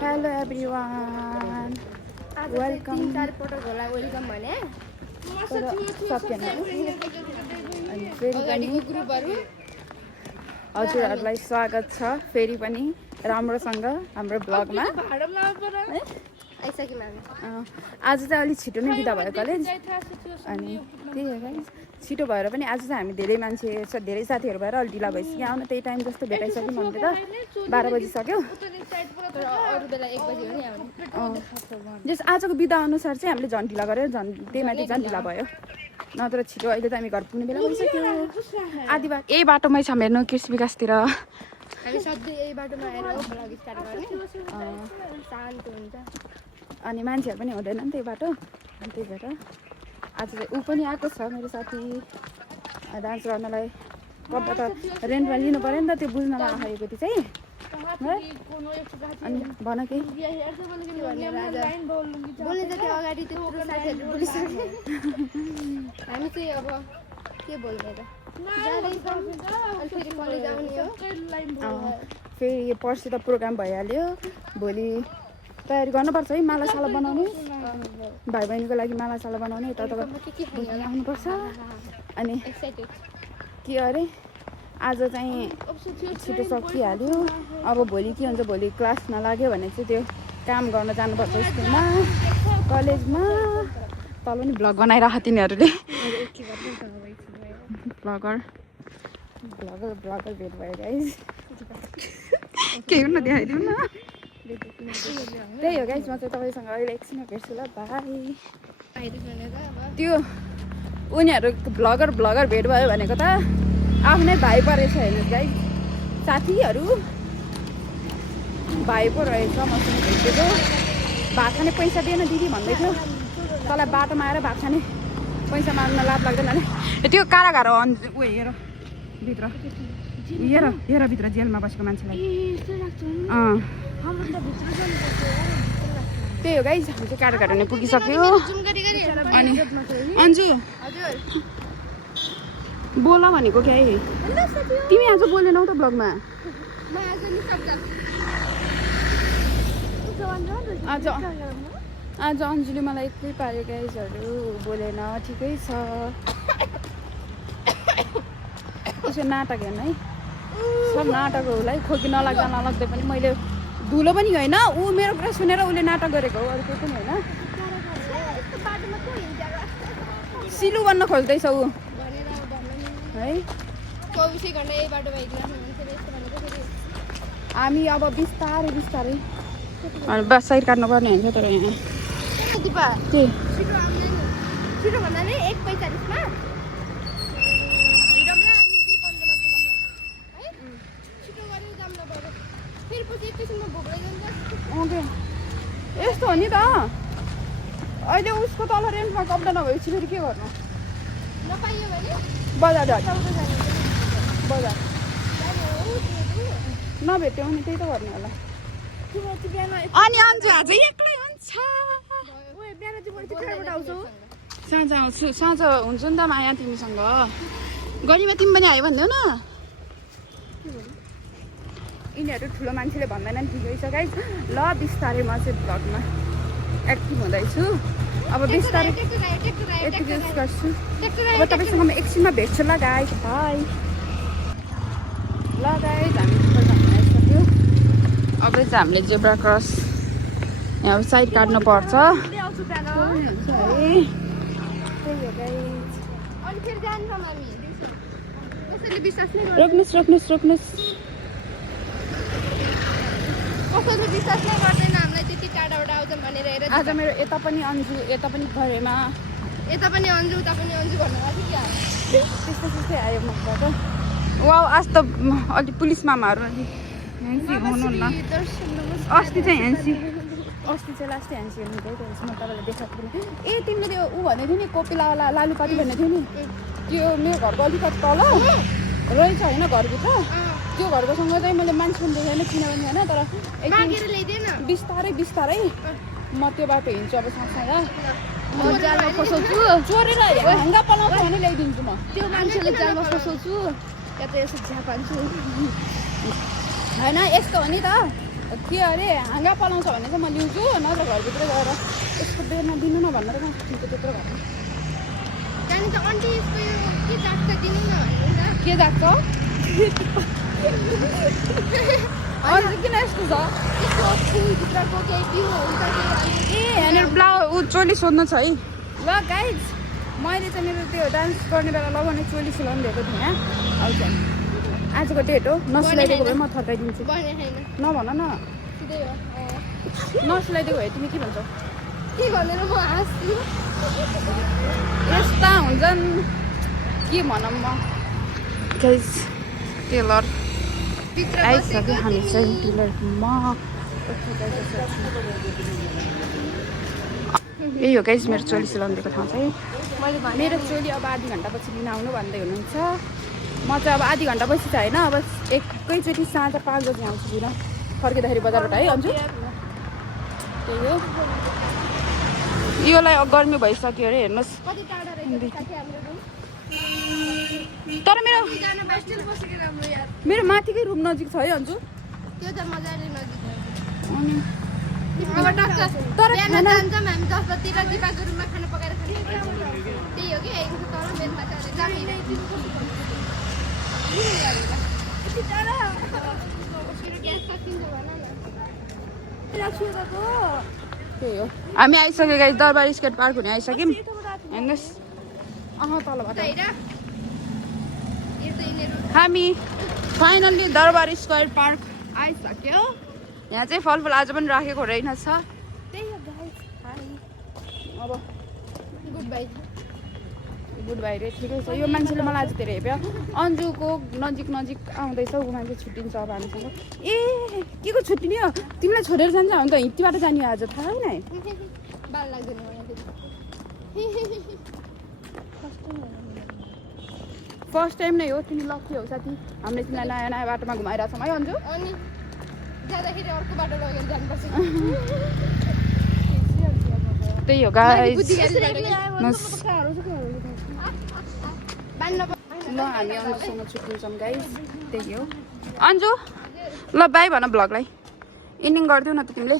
Hello everyone welcome पटक होला welcome भने सकेन अनि फेरि पनि हजुरहरूलाई स्वागत छ फेरि पनि राम्रोसँग हाम्रो ब्लगमा आज चाहिँ अलिक छिटो नै बिदा भयो कलेज अनि त्यही हो गाइस छिटो भएर पनि आज चाहिँ हामी धेरै मान्छे धेरै साथीहरू भएर अलि ढिला भइसक्यो आउन त्यही टाइम जस्तो भेटाइसक्यौँ हामीले त 12 बजिसक्यो जस आजको बिदा अनुसार चाहिँ हामीले झन् ढिला गरेर झन् त्यही माथि झन् ढिला भयो नत्र छिटो अहिले त हामी घर पुग्ने बेला भइसक्यो आधी बाटो यही बाटोमै छौँ हेर्नु कृषि विकासतिर हामी सधैँ यही बाटोमा आएर ब्लग स्टार्ट गर्ने शान्त हुन्छ अनि मान्छेहरू पनि हुँदैन नि त्यही बाटो अनि त्यही भएर आज चाहिँ ऊ पनि आएको छ मेरो साथी डान्स गर्नलाई कता त रेन्टमा लिनु पऱ्यो नि त त्यो बुझ्नमा आएको थियो चाहिँ अनि भन केही बोल्ने जति अगाडि त्यत्रो साथीहरू बोलिसक्यो हामी चाहिँ अब के बोल्ने त फेरि कलेज आउने हो फेरि पर्सि त प्रोग्राम भइहाल्यो भोलि तयारी गर्नुपर्छ है मालासाला बनाउने भाइ बहिनीको लागि मालासाला बनाउने यता त आउनुपर्छ अनि के अरे आज चाहिँ छिटो सकिहाल्यो अब भोलि के हुन्छ भोलि क्लास नलाग्यो भने चाहिँ त्यो काम गर्न जानुपर्छ स्कुलमा कलेजमा तल पनि भ्लग बनाइराख तिनीहरूले ब्लगर भेट भयो गाइस केही न देखाइदिउँ न त्यही हो गाइस म चाहिँ तपाईँसँग अहिले एकछिनमा भेट्छु ल बाई त्यो उनीहरू ब्लगर भेट भयो भनेको त आफ्नै भाइ परेछ हेर्नुहोस् गाइस साथीहरू भाइ पो रहेछ मसँग भेटेको भात खाने पैसा दिएन दिदी भन्दै थियो तँलाई बाटोमा आएर भात खाने पैसा माग्न लाभ लाग्दैन भने त्यो कारागार ऊ हेर भित्र हेर भित्र जेलमा बसेको मान्छेलाई त्यही हो गाइस हामी चाहिँ कारागार हुने पुगिसक्यो अनि अन्जु बोल भनेको क्या तिमी आज बोलेनौ त ब्लगमा आज अन्जुले मलाई एक्लै पार्यो गाइसहरू बोलेन ठिकै छ त्यसो नाटक हेर्नु है सब नाटक होला है खोकी नलाग्दै पनि मैले धुलो पनि होइन ऊ मेरो कुरा सुनेर उसले नाटक गरेको हो अरू केही पनि होइन सिलु बन्न खोज्दैछ ऊ है हामी अब बिस्तारै बस साइड काट्नुपर्ने हुन्छ तर यहाँ के छिटो भन्दा नि 1:45 मा यस्तो हो नि त अहिले उसको तल रेन्टमा कब्जा नभएपछि फेरि के गर्नु बजार नभेट्यौ नि त्यही त गर्ने होला अनि अन्जु आज एक्लै हुन्छ साँझ आउँछु साँझ हुन्छ नि त माया तिमीसँग गरिमा तिमी पनि आयो भन्दैौ न यिनीहरू ठुलो मान्छेले भन्दैन ठिकै छ गाइस ल बिस्तारै म चाहिँ भ्लगमा एक्टिभ हुँदैछु अब बिस्तारै एक्टिभ गर्छु अब तपाईँसँग म एकछिनमा भेट्छु ल गाइस बाई ल गाइस हामी आइसक्यो अब चाहिँ हामीले जेब्रा क्रस यहाँ साइड काट्नु पर्छ रोक्नुहोस् विश्वास नै गर्दैन हामीलाई त्यति टाढाबाट आउँछन् भनेर हेरेर आज मेरो यता पनि अन्जु यता पनि घरमा यता पनि अन्जु उता पनि अन्जु भन्नु क्या त्यस्तै आयो मबाट वा आज त अलि पुलिस मामाहरू अलि ह्यान्सी हुनुहुन्न अस्ति चाहिँ लास्टै ह्यान्सी हेर्नु गयो त्यसमा म तपाईँलाई देखाएको थिएँ ए तिमीले त्यो ऊ भन्दै थियो नि कोपिलावाला लालुपाती भन्ने थियो नि त्यो मेरो घरको अलिकति तल रहेछ होइन घरभित्र त्यो घरको सँग चाहिँ मैले मान्छे पनि देखेन किनभने होइन तर बिस्तारै म त्यो बाटो हिँड्छु अब सँगसँगै म जालमा फसाउँछु चोरेर हाँगा पलाउँछु भने ल्याइदिन्छु म त्यो मान्छेले जालमा फसाउँछु या त यसो झ्याप हान्छु होइन यस्तो हो नि त के अरे हाँगा पलाउँछ भने चाहिँ म ल्याउँछु नत्र घरभित्र गएर यसको बेरमा दिनु न भनेर कहाँ सकिन्छ त्यत्रो घर जाने त आन्टी यसको यो के जान्छ दिनु न भन्नु नि त के जान्छ अरू किन यस्तो छ यसको फुलभित्रको केही बिउ हुन्छ कि ए यहाँनिर ब्लाउज चोली सोध्नु छ है ल गाइज मैले चाहिँ मेरो त्यो डान्स गर्ने बेला लगाउने चोली सिलाउनु दिएको थिएँ यहाँ आउँछ आजको डेट हो नसिलाइदिएको भए म थर्काइदिन्छु बने छैन नभन न त्यही हो नसिलाइदिएको भए तिमी के भन्छौ के भनेर म हाँस्छु यस्ता हुन्छन् के भनौँ म गाइज टेलर आइसक्यो हामी चाहिँ टेलरमा यही हो गाइज मेरो चोली सिलाउनु दिएको ठाउँ चाहिँ मेरो चोली अब आधी घन्टापछि लिन आउनु भन्दै हुनुहुन्छ म चाहिँ अब आधी घन्टापछि चाहिँ होइन अब एकैचोटि साँझ 5 बजी आउँछु लिन फर्किँदाखेरि बजारबाट है अन्जु त्यही हो योलाई गर्मी भइसक्यो अरे हेर्नुहोस् कति टाढा रहेछ साथी हाम्रो रुम तर मेरो जान बास्टेल बसेको राम्रो यार मेरो माथिकै रुम नजिक छ है अन्जु त्यो त मजाले नजिक अनि अब टक्क तर बिहान खाना जान्छौँ हामी 10 बजीतिर दिपाको रुममा खाना पकाएर खाने त्यही हो कि यही तर बेलमा चाहिँ जामिरै यति टाढा ग्यास सकिन्छ भन न त्यही हो हामी आइसक्यो गाइस दरबार स्केट पार्क हुने आइसक्यौँ हेर्नुहोस् तलबाट हामी फाइनल्ली दरबार स्क्वायर पार्क आइसक्यो यहाँ चाहिँ फलफुल आज पनि राखेको रहेनछ त्यही हो गाइस हाई अब गुड बाई गुड बाई रे ठिकै छ यो मान्छेले मलाई आज धेरै हेप्यो अन्जुको नजिक नजिक आउँदैछ ऊ मान्छे छुट्टिन्छ अब हामीसँग ए के को छुट्टिने हो तिमीलाई छोडेर जान्छ भने त हित्तीबाट जाने आज थाहा छैन है बाल लाग्दैन मलाई फर्स्ट टाइम नै हो तिमी लक्की हौ साथी हामीले तिमीलाई नयाँ नयाँ बाटोमा घुमाइरहेको छौँ है अन्जु अनि जाँदाखेरि अर्को बाटो लगेर जानुपर्छ त्यही हो गाइस ल हामी अन्जुसँग छुट्टिन्छौँ गाइस त्यही हो अन्जु ल बाई भन ब्लगलाई इन्डिङ गरिदिउ न त तिमीले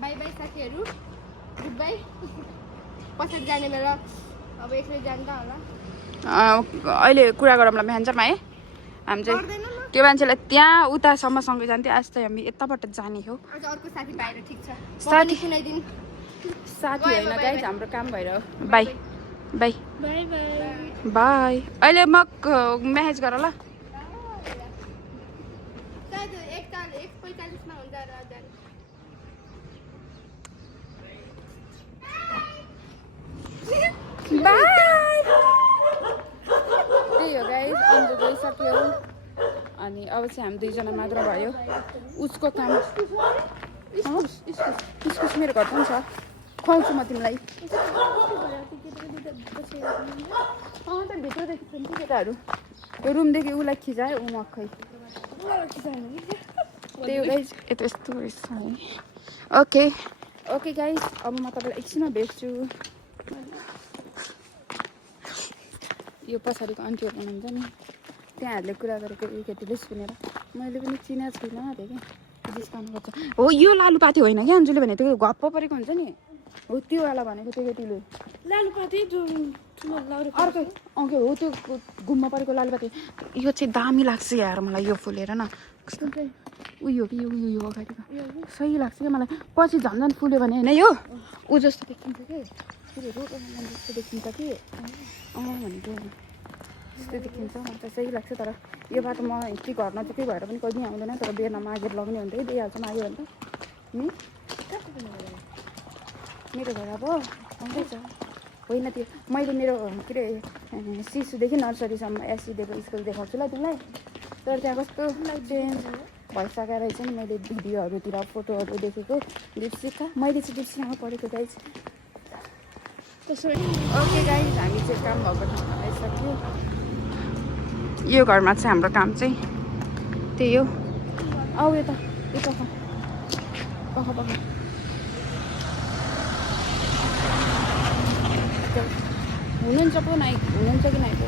बाई बाई साथीहरू गुड बाई पछाडि जाने बेला अब एक्लै जान्छ होला अहिले कुरा गरौँ ल म्यान्जरमा है हामी चाहिँ गर्दैन न त्यो मान्छेलाई त्यहाँ उतासम्म सँगै जान्थ्यो आज चाहिँ हामी यताबाट जाने हो आज अर्को साथी पाएर ठिक छ साथी- सुनाइदिनु साथी होइन बाई, गाइस बाई। हाम्रो काम भएर by by by by by अहिले म म्यासेज गर ल सायद 1:45 मा हुन्छ र जाने बाई त्यही हो गाइस अन्जु गइसक्यो अनि अब चाहिँ हामी दुईजना मात्र भयो उसको काम इस्कुस मेरो घर पनि छ खुवाउँछु म तिमीलाई भित्रदेखि छ नि केटाहरू त्यो रुमदेखि उसलाई खिचायो ऊ मक्खै त्यही हो गाइस यस्तो यस्तो रहेछ है ओके ओके गाइस अब म तपाईँलाई एकछिनमा भेट्छु यो पछाडिको आन्टीहरू हुनुहुन्छ नि त्यहाँहरूले कुरा गरेको यो केटीले सुनेर मैले पनि चिनेको छुइनँ अरे क्या डिस्काउन्ट गर्छ हो यो लालुपाते होइन क्या अन्जुले भने त्यो घप्प परेको हुन्छ नि हो त्योवाला भनेको त्यो केटीले लालुपाते अर्कै के हो त्यो घुममा परेको लालुपाते यो चाहिँ दामी लाग्छ यार मलाई यो फुल हेर न उयो कि यो उयो अगाडिको सही लाग्छ क्या मलाई पछि झन् झन् फुल्यो भने होइन यो ऊ जस्तो देखिन्छ कि जस्तो देखिन्छ कि भनेको त्यस्तै देखिन्छ मलाई त सही लाग्छ तर यो बाटो म के घरमा चाहिँ त्यही भएर पनि कहिले आउँदैन तर बेरमा मागेर लग्ने हुन्छ कि दिइहाल्छ माग्यो भने त मेरो घर अब आउँदैछ होइन त्यो मैले मेरो के अरे शिशुदेखि नर्सरीसम्म एससी दिएको स्कुल देखाउँछु ल तिमीलाई तर त्यहाँ कस्तो चेन्ज भइसकेर रहेछ नि मैले भिडियोहरूतिर फोटोहरू देखेको दिप्सिका मैले चाहिँ दिप्सिकामा पढेको गाइज ओके गाइज हामी चाहिँ काम भएको ठाउँमा आइसक्यो यो घरमा चाहिँ हाम्रो काम चाहिँ त्यही हो आऊ यता यता पख पख हुनुहुन्छ पो नाइ हुनुहुन्छ कि नाइ पो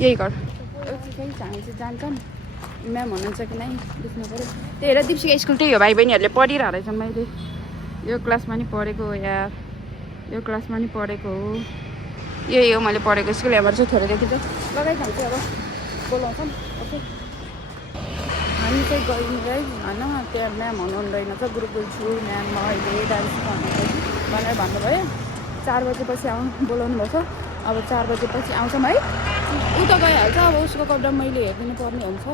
यही घर ओके गाइज हामी चाहिँ जान्छौँ म्याम हुनुहुन्छ कि नै बुझ्नु पऱ्यो त्यही भएर दिप्सिका स्कुल त्यही हो भाइ बहिनीहरूले पढिरहेको रहेछ मैले यो क्लासमा नि पढेको हो यार यो क्लासमा नि पढेको हो यही हो मैले पढेको स्कुल यहाँबाट चाहिँ थोरै देखिन्छ लगाइखान्छ अब बोलाउँछौँ हामी चाहिँ गयौँ है होइन त्यहाँ म्याम हुनुहुँदैन रहेनछ ग्रुप छु म्याम म अहिले डान्स सिकाउनु भनेर भन्नुभयो 4 बजेपछि बोलाउनु भएको छ अब 4 बजेपछि आउँछौँ है ऊ त गइहाल्छ अब उसको कपडा मैले हेरिदिनु पर्ने हुन्छ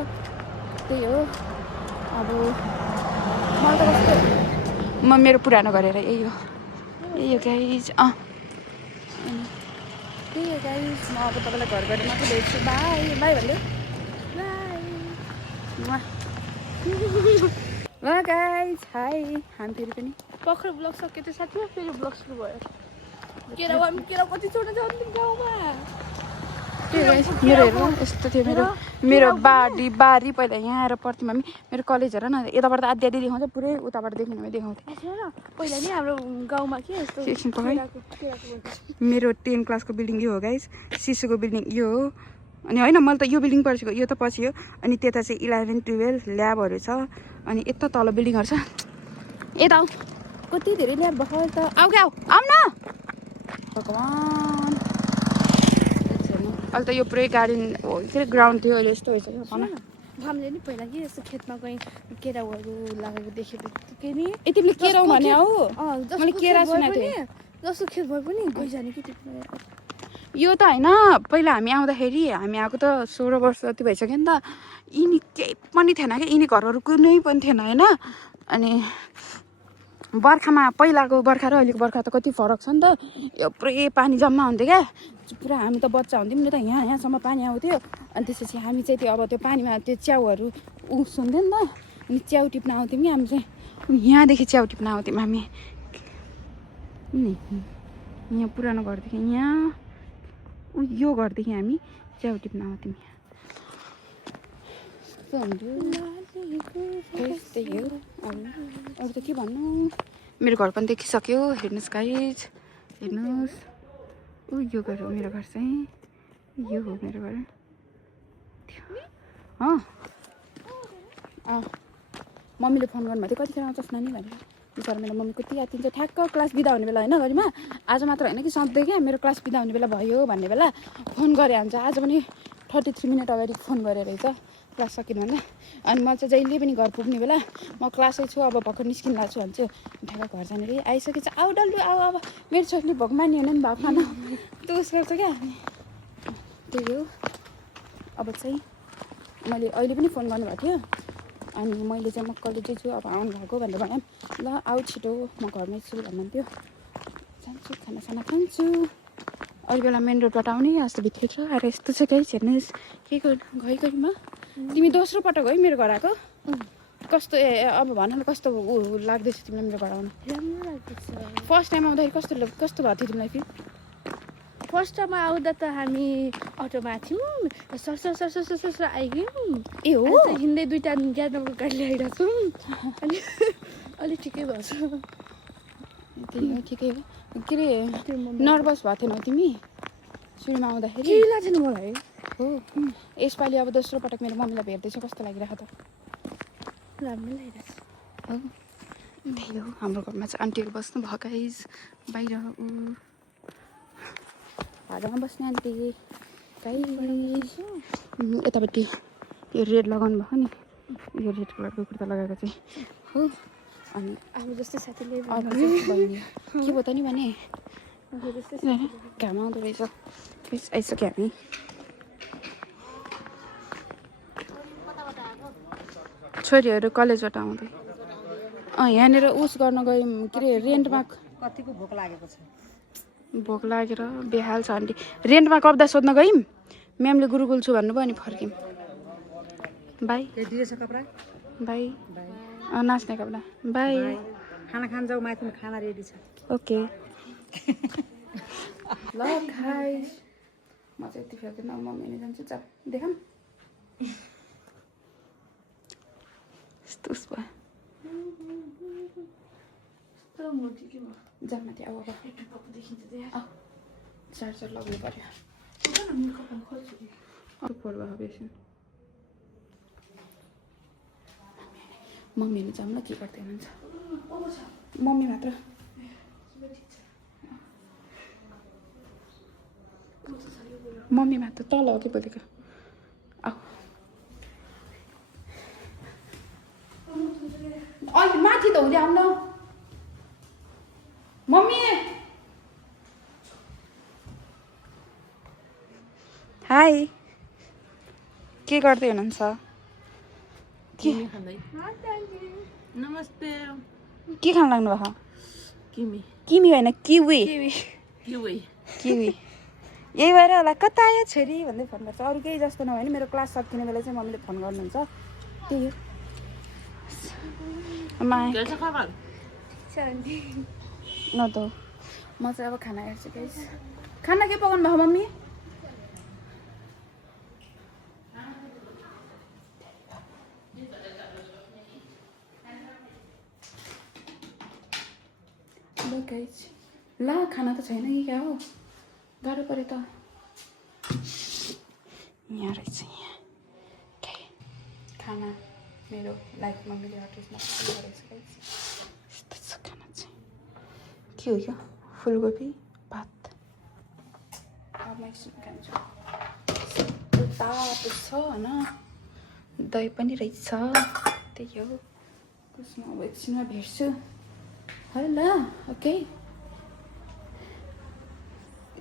त्यही हो अब मलाई त कस्तो म मेरो पुरानो गरेर यही हो गाइज त्यही हो गाइज म अब तपाईँलाई घर गएर मात्रै भेट्छु बाई बाई भन्यो ल गाइज हाई हामी फेरि पनि भर्खर ब्लग सक्यो त्यो साथीमा फेरि ब्लग सुरु भयो केरा कति छोड्न छ अन्तिम गाउँमा मेरो हेर्नु यस्तो थियो मेरो बारी पहिला यहाँ आएर पढ्थ्यौँ हामी मेरो कलेज हेर न यताबाट त आधी आधी देखाउँछ पुरै उताबाट देखिनु देखाउँथेँ पहिला नि हाम्रो गाउँमा के यस्तो मेरो 10 क्लासको बिल्डिङ यो हो गाइस सिसुको बिल्डिङ यो हो अनि होइन मैले त यो बिल्डिङ पढेको यो त पछि हो अनि त्यता चाहिँ 11 12 ल्याबहरू छ अनि यता तल बिल्डिङहरू छ यता आऊ कति धेरै ल्याब भर्खर त आऊ क्या आऊ न भगवान् अहिले त यो पुरै गार्डन हो के अरे ग्राउन्ड थियो अहिले यस्तो भइसक्यो हामीले नि पहिला के यस्तो खेतमा गएँ केराहरू लगाएको देखेको के नि तिमीले केरा भने आऊ मैले केरा सुनेको थिएँ जस्तो खेत भए पनि गइजाने कि यो त होइन पहिला हामी आउँदाखेरि हामी आएको त 16 वर्ष जति भइसक्यो नि त यिनी केही पनि थिएन क्या यिनी घरहरू कुनै पनि थिएन होइन अनि बर्खामा पहिलाको बर्खा र अहिलेको बर्खा त कति फरक छ नि त यो पुरै पानी जम्मा हुन्थ्यो क्या पुरा हामी त बच्चा हुन्थ्यौँ नि त यहाँसम्म पानी आउँथ्यो अनि त्यसपछि हामी चाहिँ त्यो अब त्यो पानीमा त्यो च्याउहरू हुन्थ्यो नि त अनि च्याउ टिप्न आउँथ्यौँ कि हामी चाहिँ यहाँदेखि च्याउ टिप्न आउँथ्यौँ हामी यहाँ पुरानो घरदेखि यहाँ यो घरदेखि हामी च्याउ टिप्न आउँथ्यौँ त्यही हो अरू त के भन्नु मेरो घर पनि देखिसक्यो हेर्नुहोस् गाइज हेर्नुहोस् यो घर हो मेरो घर चाहिँ यो हो मेरो घर मम्मीले फोन गर्नुभएको थियो कतिखेर आउँछस् नानी भनेर बिचरा मेरो मम्मी कति आतिन्छ ठ्याक्क क्लास बिदा हुने बेला होइन घरिमा आज मात्र होइन कि सधैँ क्या मेरो क्लास बिदा हुने बेला भयो भन्ने बेला फोन गरे हुन्छ आज पनि 33 मिनट अगाडि फोन गरेर रहेछ क्लास सकिनु भन्दा अनि म चाहिँ जहिले पनि घर पुग्ने बेला म क्लासै छु अब भर्खर निस्किनु लाग्छु भने चाहिँ ठ्याक्क घर जाने रे आइसकेछ आऊ डल्लु आऊ अब मेरो छोरीले भोक मान्ने हुने पनि भएको खाना त्यो उस गर्छ क्या त्यही हो अब चाहिँ मैले अहिले पनि फोन गर्नुभएको थियो अनि मैले चाहिँ म कलेजै छु अब आउनु भएको भनेर भने ल आऊ छिटो म घरमै छु भन्नुहुन्थ्यो जान्छु खानासाना खान्छु अरू बेला मेन रोडबाट आउने यस्तो भित्रभित्र आएर यस्तो चाहिँ गाइस हेर्नुहोस् के गइमा तिमी दोस्रो पटक है मेरो घर आएको कस्तो अब भन न कस्तो लाग्दैछ तिमीलाई मेरो घर आउनु राम्रो लाग्दैछ फर्स्ट टाइम आउँदाखेरि कस्तो भएको थियो तिमीलाई फिल फर्स्ट टाइम आउँदा त हामी अटोमा थियौँ सर आइगयौँ ए हो हिँड्दै 2टा 11 नम्बर गाडी ल्याइरहेको छौँ अनि अलि ठिकै भएको छ ठिकै हो के अरे नर्भस भएको थिएनौ तिमी सुरुमा आउँदाखेरि केही लाग्दैन मलाई हो यसपालि अब दोस्रो पटक मेरो मम्मीलाई भेट्दैछ कस्तो लागिरहेको त राम्रो लागिरहेछ हो त्यही हो हाम्रो घरमा चाहिँ आन्टीहरू बस्नु भयो गाइस बाहिर हावामा बस्ने आन्टी गाइस यतापट्टि यो रेड लगाउनु भएको नि यो रेड कलरको कुर्ता लगाएको चाहिँ हो अनि आफू जस्तै साथीले के भयो त नि भने घाम आउँदो रहेछ आइसक्यो हामी छोरीहरू कलेजबाट आउँदै यहाँनिर उस गर्न गयौँ के अरे रेन्टमा कतिको भोक लागेको छ भोक लागेर बेहाल छ आन्टी रेन्टमा कब्दा सोध्न गयौँ म्यामले गुरुकुल छु भन्नुभयो अनि फर्क्यौँ बाई कपडा बाई नाच्ने कपडा बाई खाना खान जाऊ माथिमा खाना रेडी छ ओके ल खाइस म चाहिँ यति फेर्दैन मम्मी जान्छु चाप देखाम यस्तो उस भयो जामाथि अब चार्जर लगाउनु पर्यो बेसी मम्मीहरू जाउँ न के गर्दै हुनुहुन्छ मम्मी मात्र मम्मी मात्र तल हो कि बोलेको आऊ अहिले माथि त हुँदै आउन मम्मी हाई के गर्दै हुनुहुन्छ नमस्ते के खान लाग्नु भएको किमी किमी होइन किवी किवी किवी यही भएर होला कता आयो छोरी भन्दै फोन गर्छ अरू केही जस्तो नभए नि मेरो क्लास सकिने बेला चाहिँ मम्मीले फोन गर्नुहुन्छ त्यही हो कैसा खबर न त म चाहिँ अब खाना हेर्छु गाइस खाना के पकाउनु भएको मम्मी ल गाइस ला खाना त छैन कि क्या हो गाह्रो पऱ्यो त यहाँ रहेछ यहाँ खाना मेरो लाइफमा मैले हटेसमा गरेको छु यस्तो छ खाना चाहिँ के हो यो फुलकोपी भात अब म एकछिन खान्छु तातो छ होइन दही पनि रहेछ त्यही हो कसमा अब एकछिनमा भेट्छु है ल ओके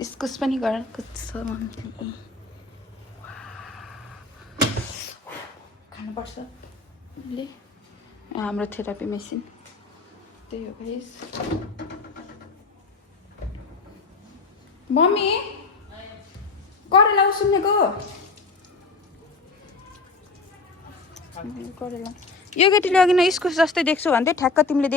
इस्कुस पनि गरेको छ मम्मीले खानुपर्छ ले हाम्रो थेरापी मेसिन त्यही हो गाइस मम्मी करेला सुन्नेको करेला यो केटीले अघि न इस्कुस जस्तै देख्छु भन्दै ठ्याक्क तिमीले